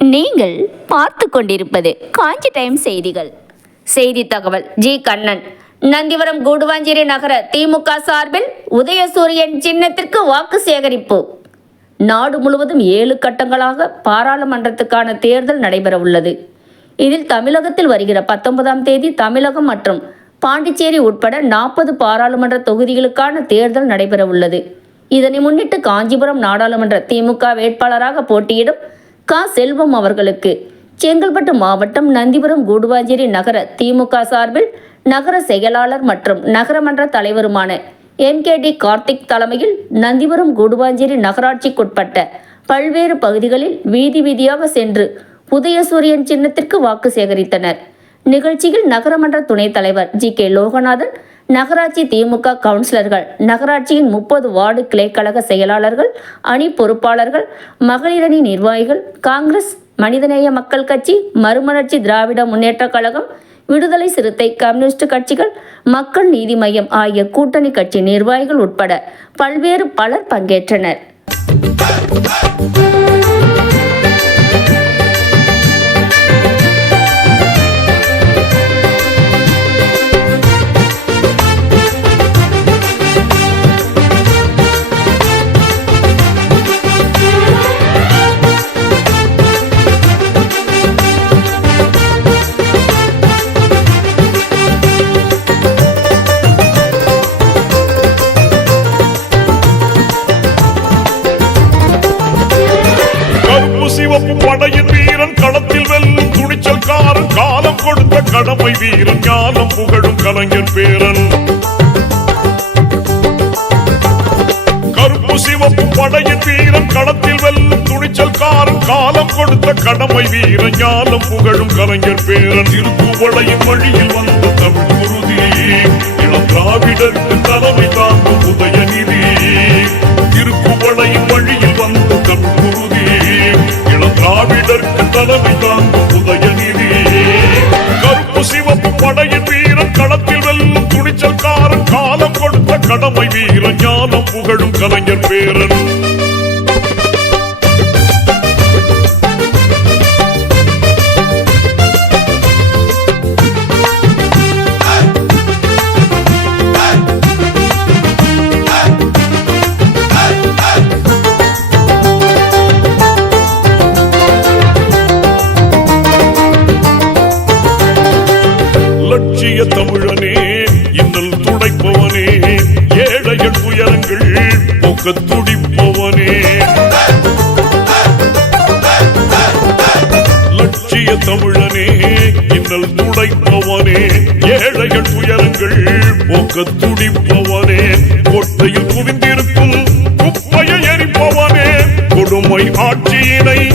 நீங்கள் பார்த்து கொண்டிருப்பது காஞ்சி டைம் செய்திகள். செய்தி தகவல். ஜி. கண்ணன். நந்திவரம் கூடுவாஞ்சேரி நகர திமுக சார்பில் உதயசூரியன் சின்னத்திற்கு வாக்கு சேகரிப்பு. நாடு முழுவதும் 7 கட்டங்களாக பாராளுமன்றத்துக்கான தேர்தல் நடைபெற உள்ளது. இதில் தமிழகத்தில் வருகிற 19ஆம் தேதி தமிழகம் மற்றும் பாண்டிச்சேரி உட்பட 40 பாராளுமன்ற தொகுதிகளுக்கான தேர்தல் நடைபெற உள்ளது. இதனை முன்னிட்டு காஞ்சிபுரம் நாடாளுமன்ற திமுக வேட்பாளராக போட்டியிடும் செல்வம் அவர்களுக்கு செங்கல்பட்டு மாவட்டம் நந்திபுரம் கூடுவாஞ்சேரி நகர திமுக சார்பில் நகர செயலாளர் மற்றும் நகரமன்ற தலைவருமான MKD கார்த்திக் தலைமையில் நந்திபுரம் கூடுவாஞ்சேரி நகராட்சிக்குட்பட்ட பல்வேறு பகுதிகளில் வீதி வீதியாக சென்று உதயசூரியன் சின்னத்திற்கு வாக்கு சேகரித்தனர். நிகழ்ச்சியில் நகரமன்ற துணைத் தலைவர் GK லோகநாதன், நகராட்சி திமுக கவுன்சிலர்கள், நகராட்சியின் 30 வார்டு கிளைக்கழக செயலாளர்கள், அணி பொறுப்பாளர்கள், மகளிரணி நிர்வாகிகள், காங்கிரஸ், மனிதநேய மக்கள் கட்சி, மறுமலர்ச்சி திராவிட முன்னேற்ற கழகம், விடுதலை சிறுத்தை, கம்யூனிஸ்ட் கட்சிகள், மக்கள் நீதி மய்யம் ஆகிய கூட்டணி கட்சி நிர்வாகிகள் உட்பட பலர் பங்கேற்றனர். சிவப்பு படையின் வீரன் களத்தில் வெல்லும் துணிச்சல்காரன், காலம் கொடுத்த கடமை வீரன், ஞானம் புகழும் கலைஞர் பேரன். கருப்பு சிவப்பு படையின் வீரன் களத்தில் வெல்லும் துணிச்சல்காரன், காலம் கொடுத்த கடமை வீரன், ஞானம் புகழும் கலைஞர் பேரன். திருப்புவளையின் வழியில் வந்த தமிழ் குருதி, இளம் திராவிடருக்கு தலைமை தாங்கும் உதயநிதி. திருப்புவளையின் வழியில் வந்த தமிழ் குருதி, திராவிடருக்கு தலைமை தாங்கும் உதயநிதி. கருப்பு சிவப்பு படையின் வீரன் களத்தில் வெல்லும் துணிச்சல்காரன், காலம் கொடுத்த கடமை வீரன், ஞானம் புகழும் கலைஞர் பேரன். லட்சிய தமிழனே, இன்னல் துடைப்பவனே, ஏழைகள் துயரங்கள் போக்க துடிப்பவனே. லட்சிய தமிழனே, இன்னல் துடைப்பவனே, ஏழைகள் துயரங்கள் போக்க துடிப்பவனே. கோட்டையில்